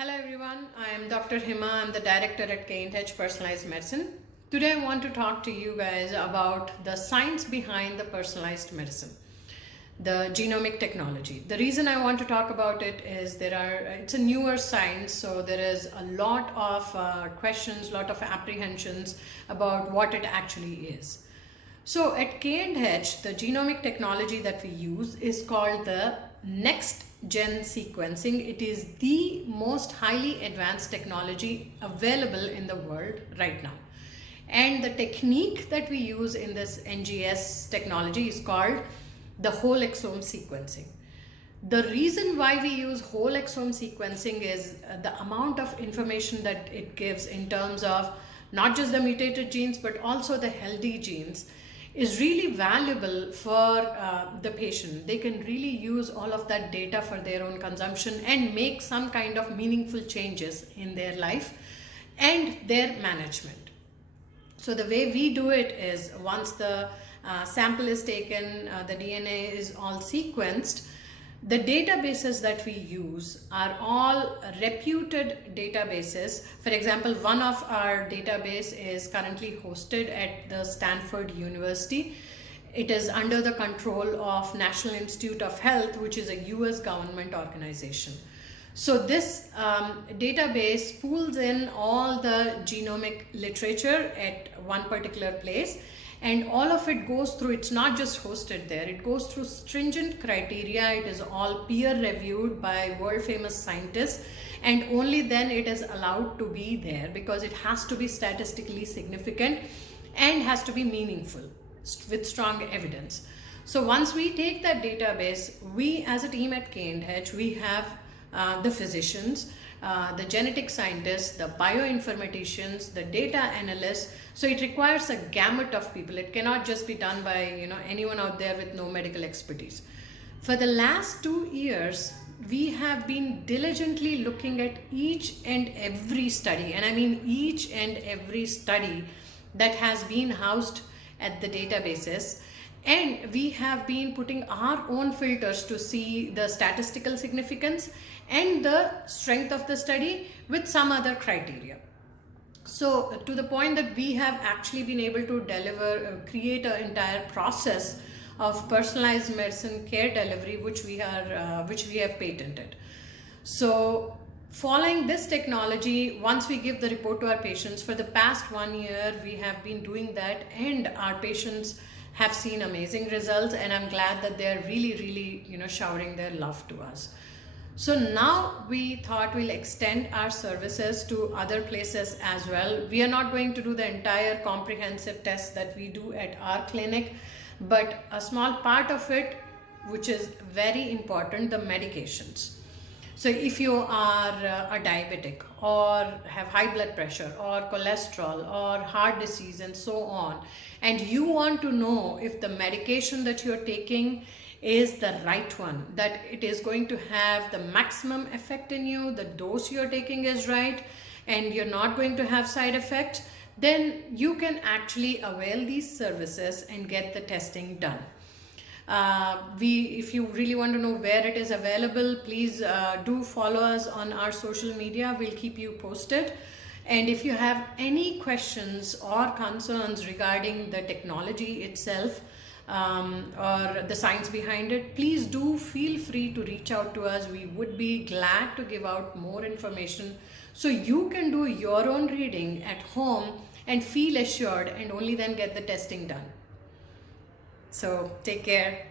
Hello everyone, I am Dr. Hima. I'm the director at K&H Personalized Medicine. Today I want to talk to you guys about the science behind the personalized medicine, the genomic technology. The reason I want to talk about it is it's a newer science, so there is a lot of questions, lot of apprehensions about what it actually is. So at K&H, the genomic technology that we use is called the next gen sequencing. It is the most highly advanced technology available in the world right now. And the technique that we use in this NGS technology is called the whole exome sequencing. The reason why we use whole exome sequencing is the amount of information that it gives in terms of not just the mutated genes but also the healthy genes is really valuable for the patient. They can really use all of that data for their own consumption and make some kind of meaningful changes in their life and their management. So the way we do it is once the sample is taken, the DNA is all sequenced, the databases that we use are all reputed databases. For example, one of our database is currently hosted at the Stanford University. It is under the control of National Institute of Health, which is a US government organization. So this database pulls in all the genomic literature at one particular place, and all of it goes through, it's not just hosted there, it goes through stringent criteria. It is all peer reviewed by world famous scientists, and only then it is allowed to be there because it has to be statistically significant and has to be meaningful with strong evidence. So once we take that database, we as a team at K&H, we have the physicians, the genetic scientists, the bioinformaticians, the data analysts. So it requires a gamut of people. It cannot just be done by anyone out there with no medical expertise. For the last 2 years, we have been diligently looking at each and every study, and I mean each and every study that has been housed at the databases. And we have been putting our own filters to see the statistical significance and the strength of the study with some other criteria. So to the point that we have actually been able to create an entire process of personalized medicine care delivery, which we have patented. So following this technology, once we give the report to our patients, for the past 1 year, we have been doing that, and our patients have seen amazing results, and I'm glad that they're really showering their love to us. So now we thought we'll extend our services to other places as well. We are not going to do the entire comprehensive test that we do at our clinic, but a small part of it, which is very important, the medications. So if you are a diabetic or have high blood pressure or cholesterol or heart disease and so on, and you want to know if the medication that you're taking is the right one, that it is going to have the maximum effect in you, the dose you're taking is right, and you're not going to have side effects, then you can actually avail these services and get the testing done. If you really want to know where it is available, please do follow us on our social media. We'll keep you posted. And if you have any questions or concerns regarding the technology itself or the science behind it, please do feel free to reach out to us. We would be glad to give out more information so you can do your own reading at home and feel assured, and only then get the testing done. So take care.